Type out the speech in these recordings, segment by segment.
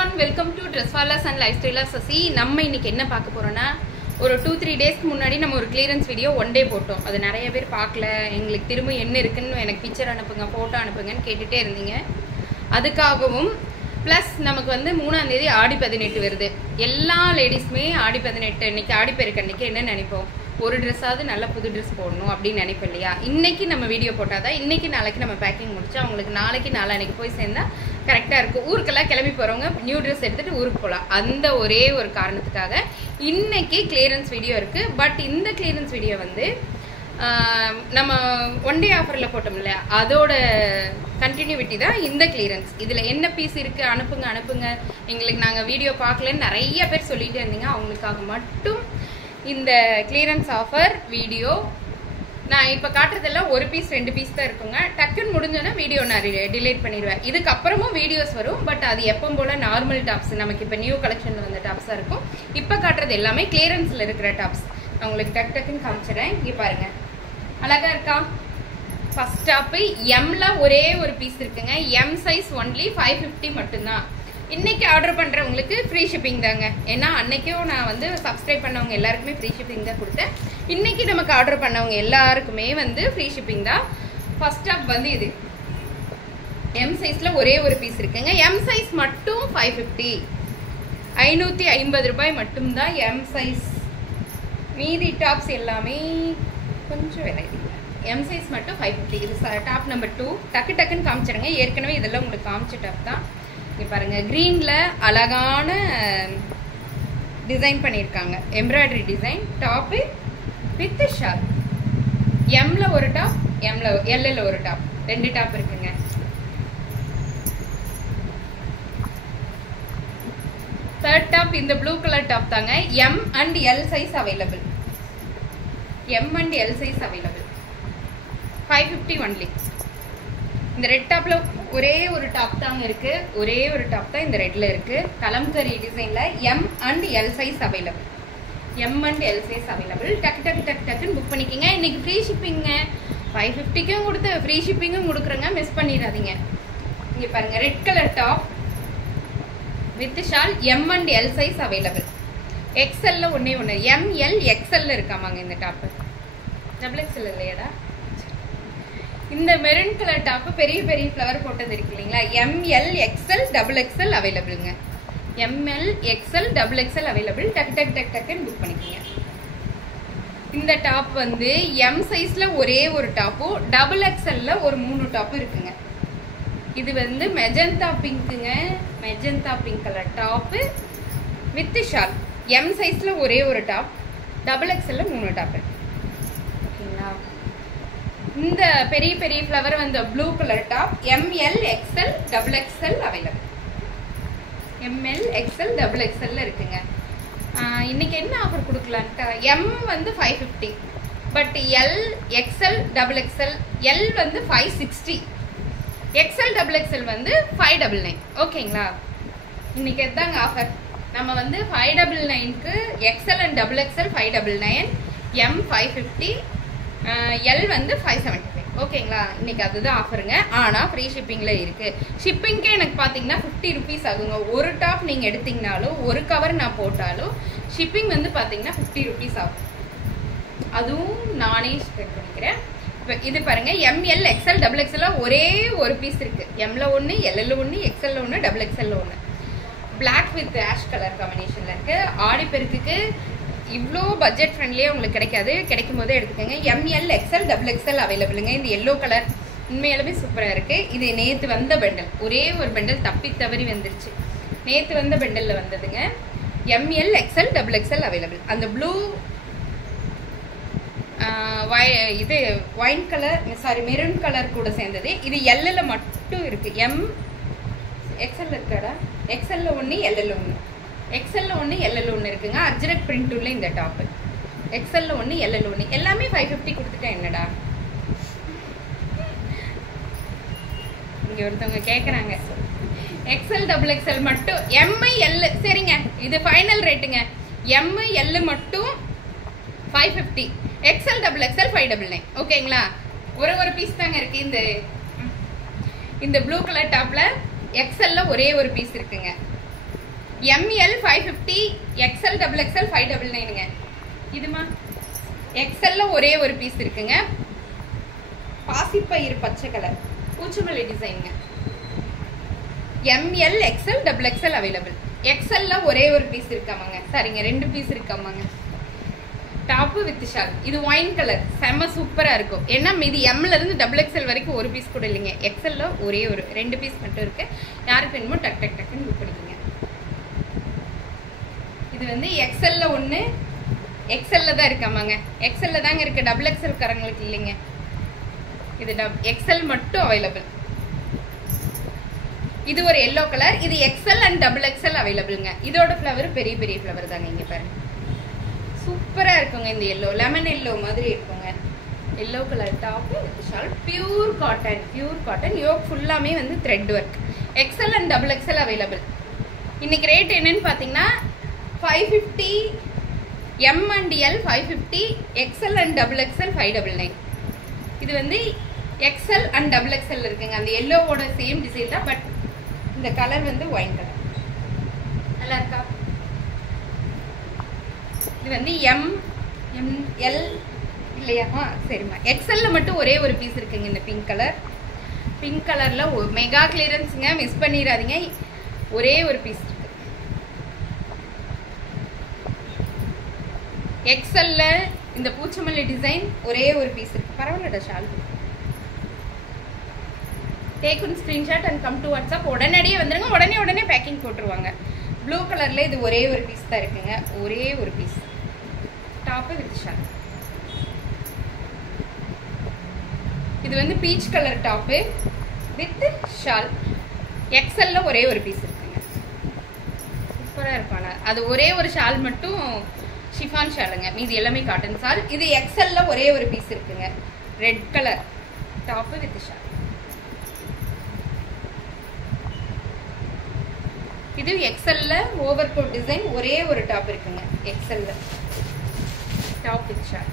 everyone, welcome to Dresswallas and Lifestyle Sasi. நம்ம இன்னைக்கு என்ன பார்க்க போறோம்னா ஒரு 2-3 டேஸ்க்கு முன்னாடி நம்ம ஒரு கிளியரன்ஸ் வீடியோ ஒன் டே போட்டோம். அது நிறைய பேர் பார்க்கல. எங்களுக்கு திரும்ப என்ன இருக்குன்னு எனக்கு பிக்சர் அனுப்புங்க, போட்டோ அனுப்புங்கன்னு கேட்டுட்டே இருந்தீங்க. அதுக்காகவும் ப்ளஸ் நமக்கு வந்து 3ஆம் தேதி ஆடி 18 வருது. எல்லா லேடிஸ்மே ஆடி 18 இன்னைக்கு ஆடி பெருக்கு அன்னைக்கு என்ன நினைப்போம், ஒரு ட்ரெஸ்ஸாவது நல்ல புது ட்ரெஸ் போடணும் அப்படின்னு நினைப்போம் இல்லையா. இன்னைக்கு நம்ம வீடியோ போட்டாதான் இன்னைக்கு நாளைக்கு நம்ம பேக்கிங் முடிச்சா அவங்களுக்கு நாளைக்கு நாளான்னைக்கு போய் சேர்ந்தா கரெக்டாக இருக்கும். ஊருக்கெல்லாம் கிளம்பி போகிறவங்க நியூ ட்ரெஸ் எடுத்துகிட்டு ஊருக்கு போகலாம். அந்த ஒரே ஒரு காரணத்துக்காக இன்னைக்கு கிளியரன்ஸ் வீடியோ இருக்குது. பட் இந்த கிளியரன்ஸ் வீடியோ வந்து நம்ம ஒன் டே ஆஃபரில் போட்டோம் இல்லையா, அதோட கண்டினியூவிட்டி தான் இந்த கிளியரன்ஸ். இதில் என்ன பீஸ் இருக்குது அனுப்புங்க அனுப்புங்க, எங்களுக்கு நாங்கள் வீடியோ பார்க்கலன்னு நிறைய பேர் சொல்லிகிட்டே இருந்தீங்க. அவங்களுக்காக மட்டும் இந்த கிளியரன்ஸ் ஆஃபர் வீடியோ. நான் இப்போ காட்டுறதெல்லாம் ஒரு பீஸ் 2 பீஸ் தான் இருக்குங்க. டக்குன்னு முடிஞ்சோன்னா வீடியோ நான் டிலேட் பண்ணிடுவேன். இதுக்கப்புறமும் வீடியோஸ் வரும். பட் அது எப்போ போல் நார்மல் டாப்ஸ், நமக்கு இப்போ நியூ கலெக்ஷனில் வந்த டாப்ஸாக இருக்கும். இப்போ காட்டுறது எல்லாமே கிளியரன்ஸில் இருக்கிற டாப்ஸ். நான் உங்களுக்கு டக்குன்னு காமிச்சிடறேன். இங்கே பாருங்கள், அழகாக இருக்கா. ஃபர்ஸ்ட் டாப்பு எம்ல ஒரே ஒரு பீஸ் இருக்குங்க. எம் சைஸ் ஒன்லி 550 மட்டும்தான். இன்னைக்கு ஆர்டர் பண்ணுறவங்களுக்கு ஃப்ரீ ஷிப்பிங் தாங்க. ஏன்னா அன்னைக்கும் நான் வந்து சப்ஸ்கிரைப் பண்ணவங்க எல்லாருக்குமே ஃப்ரீ ஷிப்பிங் தான் கொடுத்தேன். இன்னைக்கு நமக்கு ஆர்டர் பண்ணவங்க எல்லாருக்குமே வந்து ஃப்ரீ ஷிப்பிங் தான். ஃபர்ஸ்ட் டாப் வந்து இது எம் சைஸில் ஒரே ஒரு பீஸ் இருக்குங்க. எம் சைஸ் மட்டும் 550, 550 ரூபாய் மட்டும்தான் எம் சைஸ். மீதி டாப்ஸ் எல்லாமே கொஞ்சம் விலை. எம் சைஸ் மட்டும் 550. இது டாப் நம்பர் 2. டக்குன்னு காமிச்சிடுங்க. ஏற்கனவே இதெல்லாம் உங்களுக்கு காமிச்ச டாப் தான். இங்கே பாருங்கள், க்ரீனில் அழகான டிசைன் பண்ணியிருக்காங்க, embroidery design. Top with shawl. எம்ல ஒரு டாப், எல்ல ஒரு டாப், 2 டாப் இருக்குங்க. தேர்ட் டாப் இந்த ப்ளூ கலர் டாப் தாங்க. M and L size available. M and L size available. 550 only. இந்த ரெட் டாப்ல ஒரே ஒரு டாப் தாங்க இருக்கு. ஒரே ஒரு டாப் தான் இந்த ரெட்ல இருக்கு. கலம்கரி டிசைன்ல M and L size available. M and L size available. டக்குன்னு புக் பண்ணிக்கங்க. இன்னைக்கு ஃப்ரீ ஷிப்பிங்க. 550க்கும் கொடுத்து ஃப்ரீ ஷிப்பிங்கும் கொடுக்குறேங்க, மிஸ் பண்ணிடாதீங்க. இங்க பாருங்க, red colour top with shawl. M and L size available. எக்ஸ்எல்ல ஒண்ணு எம்எல் எக்ஸ்எல்ல இருக்காமாங்க இந்த டாப். டபுள் எக்ஸ்எல் இல்லையாடா. இந்த மெரூன் கலர் டாப் பெரிய ஃப்ளவர் போட்டது இருக்கு இல்லைங்களா, எம்எல் எக்ஸ்எல் டபுள் எக்ஸ்எல் அவைலபிளுங்க. ML XL double XL available. டக்குன்னு புக் பண்ணிக்கோங்க. இந்த டாப் வந்து எம் சைஸ்ல ஒரே ஒரு டாப்பும், டபுள் எக்ஸ்எல்ல ஒரு 3 டாப்பும் இருக்குங்க. இது வந்து மெஜந்தா பிங்க்குங்க. Magenta pink colour top with shawl. M சைஸ்ல ஒரே ஒரு டாப், டபுள் எக்ஸ்எல்ல 3 டாப் இருக்கு. ஓகேங்களா. இந்த பெரிய ஃப்ளவர் வந்து blue colour top ML XL double XL available. ML XL double எக்ஸ்எல்ல இருக்குங்க. இன்னைக்கு என்ன ஆஃபர் கொடுக்கலான்ட்டு, எம் வந்து 550, but L XL double XL, L வந்து 560, எக்ஸ்எல் டபுள் எக்ஸ்எல் வந்து 599. ஓகேங்களா. இன்னைக்கு எதாங்க ஆஃபர். நம்ம வந்து 599க்கு XL and double XL 599, M 550, L வந்து 575. ஓகேங்களா. இன்னைக்கு அதுதான் ஆஃபருங்க. ஆனால் ஃப்ரீ ஷிப்பிங்கில் இருக்குது. ஷிப்பிங்க்கே எனக்கு பார்த்தீங்கன்னா 50 ருபீஸ் ஆகுங்க. ஒரு டாப் நீங்கள் எடுத்தீங்கனாலும், ஒரு கவர் நான் போட்டாலும் ஷிப்பிங் வந்து பார்த்தீங்கன்னா 50 ருபீஸ் ஆகும். அதுவும் நானே ஸ்பெண்ட் பண்ணிக்கிறேன். இப்போ இது பாருங்கள், எம்எல் எக்ஸ்எல் டபுள் எக்ஸ்எல்ல ஒரே ஒரு பீஸ் இருக்குது. எம்ல 1, எல்ல 1, எக்ஸ்எல்ல 1, டபுள் எக்ஸ்எல்ல 1. பிளாக் வித் ஆஷ் கலர் காம்பினேஷனில் இருக்குது. ஆடி பெருக்குக்கு இவ்வளோ பட்ஜெட் ஃப்ரெண்ட்லியே உங்களுக்கு கிடைக்காது. கிடைக்கும் போதே எடுத்துக்கோங்க. எம்எல் எக்ஸ்எல் டபுள் எக்ஸ்எல் அவைலபிளுங்க. இந்த எல்லோ கலர் உண்மையாலுமே சூப்பராக இருக்குது. இது நேற்று வந்த பெண்டல், ஒரே ஒரு பெண்டல் தவறி வந்துருச்சு. நேற்று வந்த பெண்டலில் வந்ததுங்க. ML XL double XL available. அந்த ப்ளூ இது ஒயின் கலர், மெரூன் கலர் கூட சேர்ந்தது. இது எல்ல மட்டும் இருக்குது. எம் எக்ஸ்எல் இருக்காடா. எக்ஸ்எல்ல 1, எல்ல 1, எக்ஸ்எல்ல 1, எல்எல் 1 இருக்குங்க. அஜ்ரக் பிரிண்ட் உள்ள இந்த டாப்பு எக்ஸ்எல்ல 1, எல்எல் 1 எல்லாமே 550 கொடுத்துட்டேன். என்னடா இங்க ஒருத்தவங்க கேக்குறாங்க, எக்ஸ்எல் டபுள் எக்ஸ்எல் மட்டும் எம் எல். சரிங்க, இது ஃபைனல் ரேட்டுங்க. எம் எல் மட்டும் 550, எக்ஸ்எல் டபுள் எக்ஸ்எல் 599. ஓகேங்களா. ஒரு பீஸ் தாங்க இருக்கு. இந்த ப்ளூ கலர் டாப்ல எக்ஸ்எல்ல ஒரே ஒரு பீஸ் இருக்குங்க. ML 550, XL double XL 599ங்க. இதுமா XL ஒரே ஒரு பீஸ் இருக்குங்க. பாசிப்பயிறு பச்சை கலர் பூச்சமல்லி டிசைனுங்க. ML XL double XL available. XL ஒரே ஒரு பீஸ் இருக்காமாங்க. சரிங்க, 2 பீஸ் இருக்காமாங்க. Top with shawl. இது ஒயின் கலர், செம்ம சூப்பரா இருக்கும். ஏன்னா இது எம்ல இருந்து டபுள் எக்ஸ்எல் வரைக்கும் ஒரு பீஸ் கூட இல்லைங்க. எக்ஸ்எல்ல ஒரே ஒரு 2 பீஸ் மட்டும் இருக்கு. யாருக்கு வேணுமோ டக் டக் டக்குன்னு புக் பண்ணிக்கோங்க. இது வந்து எக்ஸ்எல்ல ஒன்று, எக்ஸ்எல்ல தான் இருக்காமாங்க. எக்ஸ்எல்ல தாங்க இருக்கு, டபுள் எக்ஸ்எல் காரங்களுக்கு இல்லைங்க. இது எக்ஸ்எல் மட்டும் அவைலபிள். இது ஒரு எல்லோ கலர். இது எக்ஸ்எல் அண்ட் டபுள் எக்ஸ்எல் அவைலபிள்ங்க. இதோட ஃப்ளவர் பெரிய பெரிய ஃப்ளவர் தாங்க. இங்க பாருங்க, சூப்பரா இருக்குங்க. இந்த எல்லோ லெமன் எல்லோ மாதிரி இருக்குங்க. Yellow colour top with shawl. Pure cotton yoke ஃபுல்லாமே வந்து thread work. XL and double XL available. இன்னைக்கு ரேட் என்னன்னு பாத்தீங்கன்னா 550, M and L 550, XL and double XL 599. இது வந்து XL and double XL இருக்குங்க. அந்த எல்லோவோட சேம் டிசைன் தான், பட் இந்த கலர் வந்து ஒயின் கலர். நல்லா இருக்கா? இது வந்து ML இல்லையா? சரிம்மா. XL மட்டும் ஒரே ஒரு பீஸ் இருக்குங்க. இந்த பிங்க் கலர்ல மெகா கிளியரன்ஸ்ங்க, மிஸ் பண்ணிடாதீங்க. ஒரே ஒரு பீஸ் இருக்கு. XL இந்த பூச்சமல்லி டிசைன் ஒரே ஒரு பீஸ் இருக்கு. பரவாயில்லடா shawl. Take one screenshot and come to WhatsApp. உடனடியே வந்துருங்க. உடனே பேக்கிங் போட்டுருவாங்க. ப்ளூ கலர்ல இது ஒரே ஒரு பீஸ் தான் இருக்குங்க. ஒரே ஒரு பீஸ். Top with shawl. இது வந்து peach colour top with shawl. XL ஒரே ஒரு பீஸ் இருக்குங்க. சூப்பரா இருக்கும். அது ஒரே ஒரு ஷால் மட்டும் ஷிஃபான் ஷாலுங்க. மீதி எல்லாமே காட்டன் ஷால். இது XL ஒரே ஒரு பீஸ் இருக்குங்க. Red colour top with shawl. இது XL ஓவர் கோட் டிசைன் ஒரே ஒரு டாப் இருக்குங்க. XL top with shawl.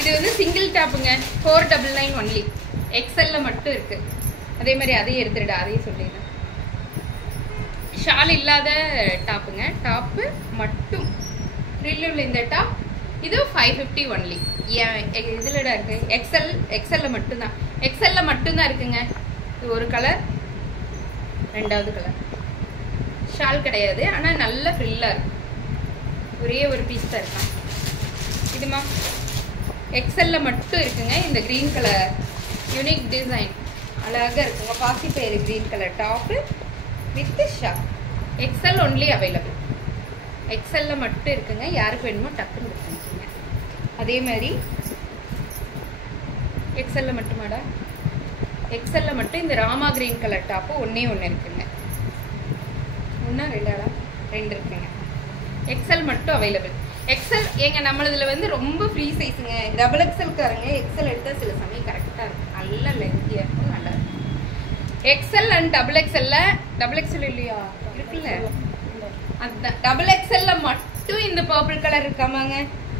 இது வந்து சிங்கிள் டாப்புங்க. 499 ஒன்லி. XL மட்டும் இருக்கு. அதே மாதிரி அதையும் எடுத்துடா, அதையும் சொல்லிடுறேன். ஷால் இல்லாத டாப்புங்க. டாப்பு மட்டும் ஃப்ரில் உள்ள இந்த டாப். இது 550 ஒன்லி. இதுலடா இருக்கு XL மட்டும்தான். XL மட்டும்தான் இருக்குங்க. இது ஒரு கலர், ரெண்டாவது கலர். ஷால் கிடையாது, ஆனா நல்ல ஃப்ரில்லா இருக்கும். ஒரே ஒரு பீஸ் தான் இருக்கான். இதுமா XL மட்டும் இருக்குங்க. இந்த கிரீன் கலர் யூனிக் டிசைன் அழகா இருக்குங்க. பாசிப்பயிறு green colour top with shawl. XL only available. XL மட்டும் இருக்குங்க. யாருக்கு வேணுமோ டக்குன்னு புக் பண்ணிக்கோங்க. அதே மாதிரி XL மட்டுமாடா? XL மட்டும் இந்த ராமா கிரீன் கலர் டாப்பு ஒன்னே ஒன்று இருக்குங்க. ஒன்னா ரெண்டாடா? 2 இருக்குங்க. XL மட்டும் அவைலபிள். XL ஏங்க நம்மளதுல வந்து ரொம்ப ஃப்ரீ சைஸுங்க. டபுள் XL காரங்க XL எடுத்தா சில சமயம் கரெக்டா இருக்கும். நல்ல லென்த்தியா இருக்கும். நல்லா இருக்கும். XL அண்ட் டபுள் XL இல்லையா? இருக்குல்ல. அந்த டபுள் XL மட்டும் இந்த பர்பிள் கலர் இருக்காமாங்க.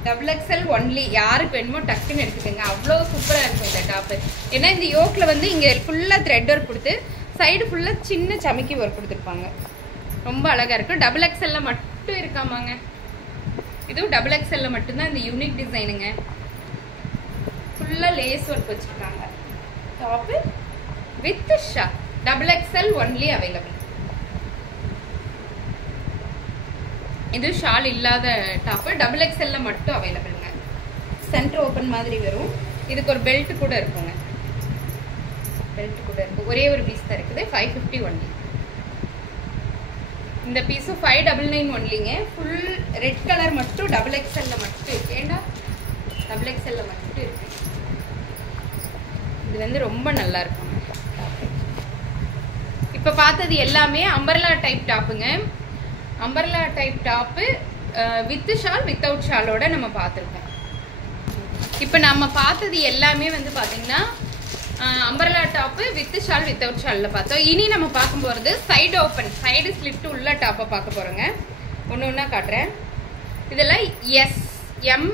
Double XL only. யாருக்கு வேணுமோ டக்குன்னு எடுத்துக்கோங்க. அவ்வளோ சூப்பராக இருக்கும் இந்த டாப்பு. ஏன்னா இந்த யோக்கில் வந்து இங்கே ஃபுல்லாக த்ரெட் ஒர்க் கொடுத்து சைடு ஃபுல்லாக சின்ன சமைக்கி ஒர்க் கொடுத்துருப்பாங்க. ரொம்ப அழகாக இருக்கும். டபுள் XL மட்டும் இருக்காமாங்க. இதுவும் டபுள் XL மட்டும்தான். இந்த யூனிக் டிசைனுங்க. ஃபுல்லாக லேஸ் ஒர்க் வச்சுருக்காங்க. Top with shawl. Double XL only available. இது ஷால் இல்லாத டாப்பு. டபுள் XL மட்டும் அவைலபிள்ங்க. சென்டர் ஓப்பன் மாதிரி வரும். இதுக்கு ஒரு பெல்ட் கூட இருக்குங்க. பெல்ட் கூட இருக்கு. ஒரே ஒரு பீஸ் தான் இருக்குது. 550 ஒன்லி. இந்த பீஸும் 599 ஒன்லிங்க. ஃபுல் ரெட் கலர் மட்டும் டபுள் XL மட்டும் இருக்கு. ஏண்டா டபுள் XL மட்டும் இருக்கு. இது வந்து ரொம்ப நல்லா இருக்கும். இப்ப பார்த்தது எல்லாமே அம்பர்லா டைப் டாப்புங்க. Umbrella type top with shawl without ஷாலோட நம்ம பார்த்துருக்கோம். இப்போ நம்ம பார்த்தது எல்லாமே வந்து பார்த்தீங்கன்னா umbrella top with shawl without ஷாலில் பார்த்தோம். இனி நம்ம பார்க்க போகிறது சைடு ஓப்பன், சைடு ஸ்லிப்ட் உள்ள டாப்பை பார்க்க போகிறோங்க. ஒன்று ஒன்றா காட்டுறேன். இதெல்லாம் M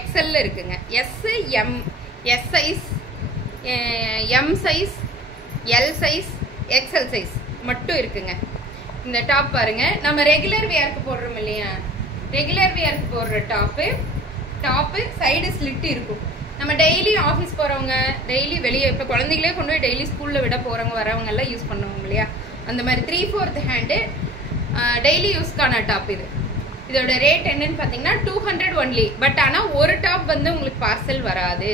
XL இருக்குங்க. S M S size, M size, L size XL size மட்டும் இருக்குங்க. இந்த டாப் பாருங்க, நம்ம ரெகுலர் வியருக்கு போடுறோம் இல்லையா, ரெகுலர் வியருக்கு போடுற டாப்பு சைடு ஸ்லிட் இருக்கும். நம்ம டெய்லி ஆஃபீஸ் போறவங்க, டெய்லி வெளியே இப்போ குழந்தைகளே கொண்டு போய் டெய்லி ஸ்கூல்ல விட போறவங்க வரவங்க எல்லாம் யூஸ் பண்ணுவாங்க இல்லையா, அந்த மாதிரி 3/4 ஹேண்டு டெய்லி யூஸ்க்கான டாப் இது. இதோட ரேட் என்னன்னு பார்த்தீங்கன்னா 200 ஒன்லி. பட் ஆனால் ஒரு டாப் வந்து உங்களுக்கு பார்சல் வராது,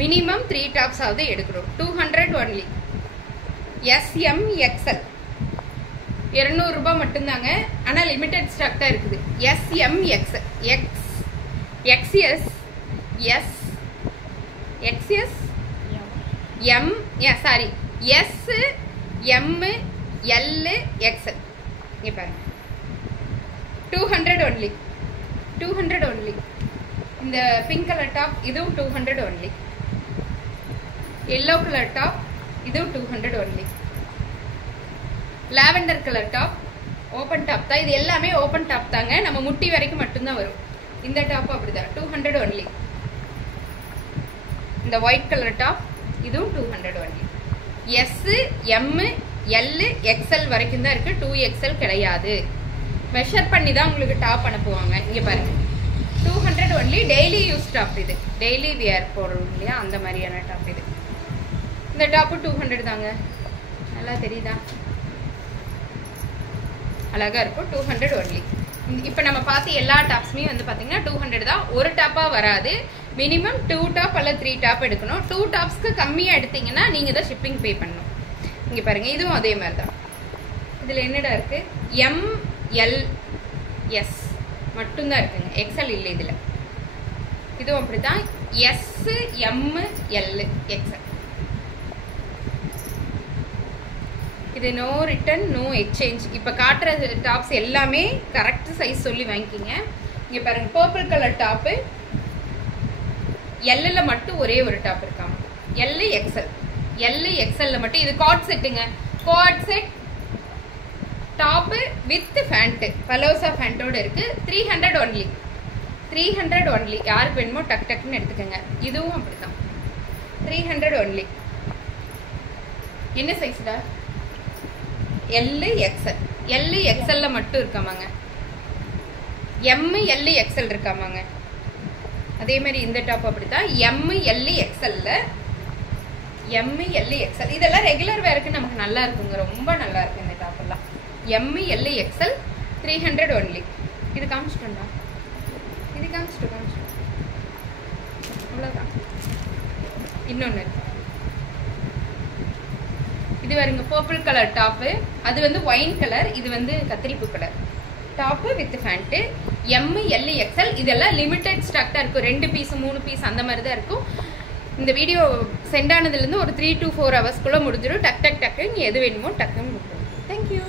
மினிமம் 3 டாப்ஸ் ஆகுது எடுக்கணும். 200 ஒன்லி. SM XL 200 ரூபாய் மட்டும்தாங்க. ஆனால் லிமிடெட் ஸ்டாக் தான் இருக்குது. SM XL XS M sorry S M L XL. இங்க பாருங்க 200 ஒன்லி. 200 ஒன்லி. இந்த பிங்க் கலர் டாப் இதுவும் 200 ஒன்லி. எல்லோ கலர் டாப் இதுவும் 200 only. Lavender colour top open top தான். இது எல்லாமே ஓப்பன் டாப் தாங்க, நம்ம முட்டி வரைக்கும் மட்டும்தான் வரும். இந்த டாப் அப்படிதான் 200 ஒன்லி. இந்த ஒயிட் கலர் டாப் இதுவும் 200 only. S M L XL வரைக்கும் தான் இருக்கு, 2XL கிடையாது. மெஷர் பண்ணி தான் உங்களுக்கு டாப் அனுப்புவாங்க. இங்க பாருங்க 200 ஒன்லி. டெய்லி யூஸ் டாப் இது, டெய்லி வியர் போடுறோம் இல்லையா அந்த மாதிரியான டாப் இது. இந்த டாப்பு 200 தாங்க. நல்லா தெரியுதா, அழகா இருக்கும். 200 ஒன்லி. இப்போ நம்ம பார்த்து எல்லா டாப்ஸுமே வந்து பார்த்தீங்கன்னா 200 தான். ஒரு டாப்பாக வராது, மினிமம் 2 டாப் அல்ல 3 டாப் எடுக்கணும். 2 டாப்ஸ்க்கு கம்மியாக எடுத்தீங்கன்னா நீங்கள் தான் ஷிப்பிங் பே பண்ணணும். இங்கே பாருங்க, இதுவும் அதே மாதிரி தான். இதில் என்னடா இருக்கு, MLS மட்டும்தான் இருக்குங்க, XL இல்லை இதில். இதுவும் அப்படித்தான், SML XL. இது நோ ரிட்டர்ன் நோ எக்ஸ்சேஞ்ச். இப்போ காட்டுற டாப்ஸ் எல்லாமே கரெக்ட் சைஸ் சொல்லி வாங்கிக்கிங்க. இங்கே பாருங்க பர்பிள் கலர் டாப்பு எல்ல மட்டும் ஒரே ஒரு டாப் இருக்காங்க, எல் எக்ஸ்எல்ல மட்டும். இது காட் செட்டுங்க, காட் set top with pant, palazzo ஃபேண்டோட இருக்கு. 300 ஒன்லி. 300 ஒன்லி. யாருக்கு வேணுமோ டக் டக்குன்னு எடுத்துக்கோங்க. இதுவும் அப்படிதான் 300 ஒன்லி. என்ன சைஸ்டா? எல் எக்ஸ்எல்ல மட்டும் இருக்காமாங்க, ML XL இருக்காமாங்க. அதே மாதிரி இந்த டாப் அப்படித்தான், ML XLல ML XL. இதெல்லாம் ரெகுலர் வேருக்கு நமக்கு நல்லா இருக்குங்க, ரொம்ப நல்லா இருக்கு இந்த டாப் எல்லாம். ML XL 300 only. இது காமிச்சிட்டோம்டா, இது காமிச்சிட்டோம் அவ்வளோதான். இன்னொன்று இருக்கு, இது வருங்க பர்பிள் கலர் டாப்பு, அது வந்து ஒயின் கலர், இது வந்து கத்திரிப்பு colour top with pant. ML XL. இதெல்லாம் லிமிடெட் ஸ்டாக் தான் இருக்கும், 2 பீஸ் 3 பீஸ் அந்த மாதிரி தான் இருக்கும். இந்த வீடியோ சென்ட் ஆனதுலேருந்து ஒரு 3 to 4 ஹவர்ஸ்க்குள்ளே முடிஞ்சிடும். டக் டக் டக்குன்னு எது வேணுமோ டக்குன்னு முடிஞ்சிடும். தேங்க்யூ.